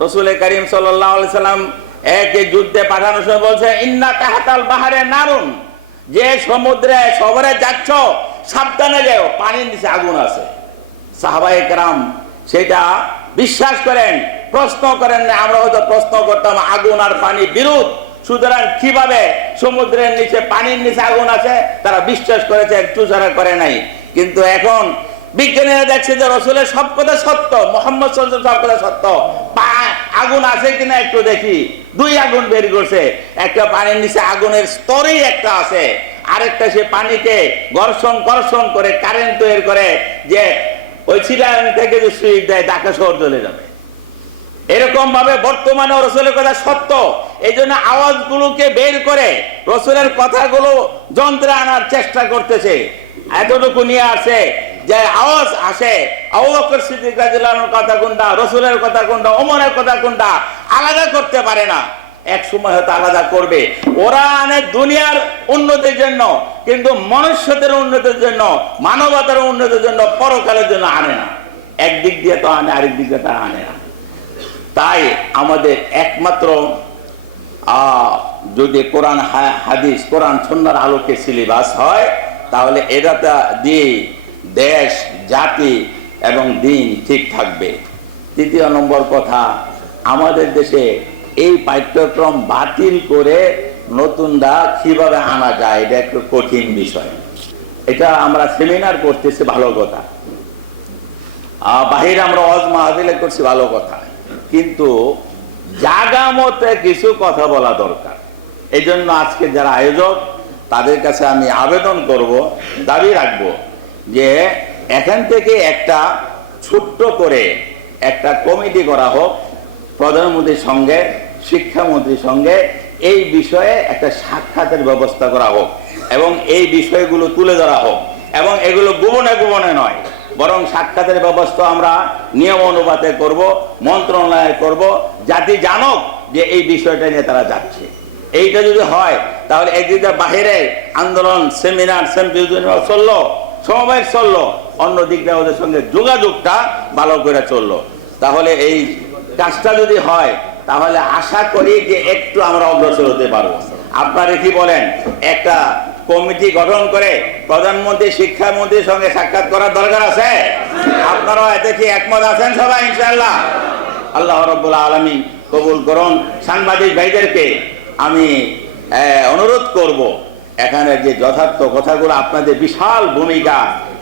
রসুল করিম সাল্লাম এক যুদ্ধে পাঠানোর সময় বলছে, ইন্না তাহাতাল বাহারে নারুন। যে সমুদ্রে, শহরে যাচ্ছ, সাবধানে যাও, পানির নিচে আগুন আছে। সাহাবাই কেরাম সেটা বিশ্বাস করেন, প্রশ্ন করেন না আমরা হয়তো প্রশ্ন করতাম, আগুন আর পানি বিরোধ সুতরাং কীভাবে সমুদ্রের নিচে, পানির নিচে আগুন আছে? তারা বিশ্বাস করেছে, একটু যারা করে নাই। কিন্তু এখন বিজ্ঞানীরা দেখছে যে, রসুলের সব কথা সত্য, মোহাম্মদ সব কথা সত্য। পা- আগুন আছে কিনা একটু দেখি। দুই আগুন বের করছে। একটা পানির নিচে আগুনের স্তরেই একটা আছে। আরেকটা সে পানিকে ঘর্ষণ কর্ষণ করে কারেন্ট তৈরি করে যে ওই চিলান থেকে যে সুইচ দেয় ঢাকা শহর চলে যাবে। এরকম ভাবে বর্তমানে রসুলের কথা সত্য। এই জন্য আওয়াজগুলোকে বের করে রসুলের কথাগুলো যন্ত্রে আনার চেষ্টা করতেছে। এতটুকু নিয়ে আসে। যে আওয়াজ আসে কথা কোনটা, রসুলের কথা কোনটা কথা কোনটা, আলাদা করতে পারে না। এক সময় হয়তো আলাদা করবে। ওরা দুনিয়ার উন্নতির জন্য, কিন্তু মনুষ্যদের উন্নতির জন্য, মানবতার উন্নতির জন্য, পরকালের জন্য আনে না। একদিক দিয়ে তো আনে, আরেক দিক দিয়ে আনে না। তাই আমাদের একমাত্র যদি কোরআন হাদিস, কোরআন সন্ন্যার আলোকে সিলেবাস হয়, তাহলে এটাটা দিয়ে দেশ, জাতি এবং দিন ঠিক থাকবে। তৃতীয় নম্বর কথা, আমাদের দেশে এই পাঠ্যক্রম বাতিল করে নতুনটা কীভাবে আনা যায়, এটা একটু কঠিন বিষয়। এটা আমরা সেমিনার করতেছি, ভালো কথা। বাহিরে আমরা অজ মাহফিলে করছি, ভালো কথা। কিন্তু জাগা মতে কিছু কথা বলা দরকার। এই আজকে যারা আয়োজক, তাদের কাছে আমি আবেদন করব, দাবি রাখব যে এখান থেকে একটা ছোট্ট করে একটা কমিটি করা হোক, প্রধানমন্ত্রীর সঙ্গে, শিক্ষামন্ত্রীর সঙ্গে, এই বিষয়ে একটা সাক্ষাতের ব্যবস্থা করা হোক এবং এই বিষয়গুলো তুলে ধরা হোক। এবং এগুলো গোপনে গোপনে নয়, বরং সাক্ষাতের ব্যবস্থা আমরা নিয়ম অনুপাতে করব, মন্ত্রণালয়ে করব, জাতি জানক যে এই বিষয়টা নিয়ে তারা যাচ্ছে। এইটা যদি হয়, তাহলে একদিকে বাহিরে আন্দোলন, সেমিনার সেম্পিউজন চলল সমবায় চলল। অন্য দিকটা ওদের সঙ্গে যোগাযোগটা ভালো করে চলল। তাহলে এই কাজটা যদি হয়, তাহলে আশা করি যে একটু আমরা অগ্রসর হতে পারব। আপনারা কি বলেন? একটা কমিটি গঠন করে প্রধানমন্ত্রী, শিক্ষামন্ত্রীর সঙ্গে সাক্ষাৎ করার দরকার আছে? আপনারাও এতে কি একমত আছেন সবাই ইনশাল্লাহ আল্লাহ রব্বুল আলমী কবুল করুন। সাংবাদিক ভাইদেরকে আমি অনুরোধ করব এখানে যে যথার্থ কথাগুলো আপনাদের বিশাল ভূমিকা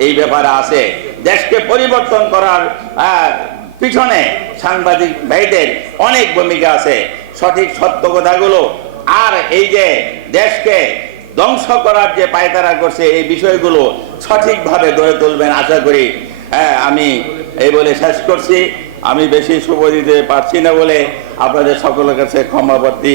এই ব্যাপারে আছে, দেশকে পরিবর্তন করার পিছনে সাংবাদিক ভাইদের অনেক ভূমিকা আছে। সঠিক সত্য কথাগুলো, আর এই যে দেশকে ধ্বংস করার যে পায়তারা করছে, এই বিষয়গুলো সঠিকভাবে গড়ে তুলবেন আশা করি। হ্যাঁ আমি এই বলে শেষ করছি। আমি বেশি শুভ দিতে পারছি না বলে আপনাদের সকলের কাছে ক্ষমাপ্রার্থী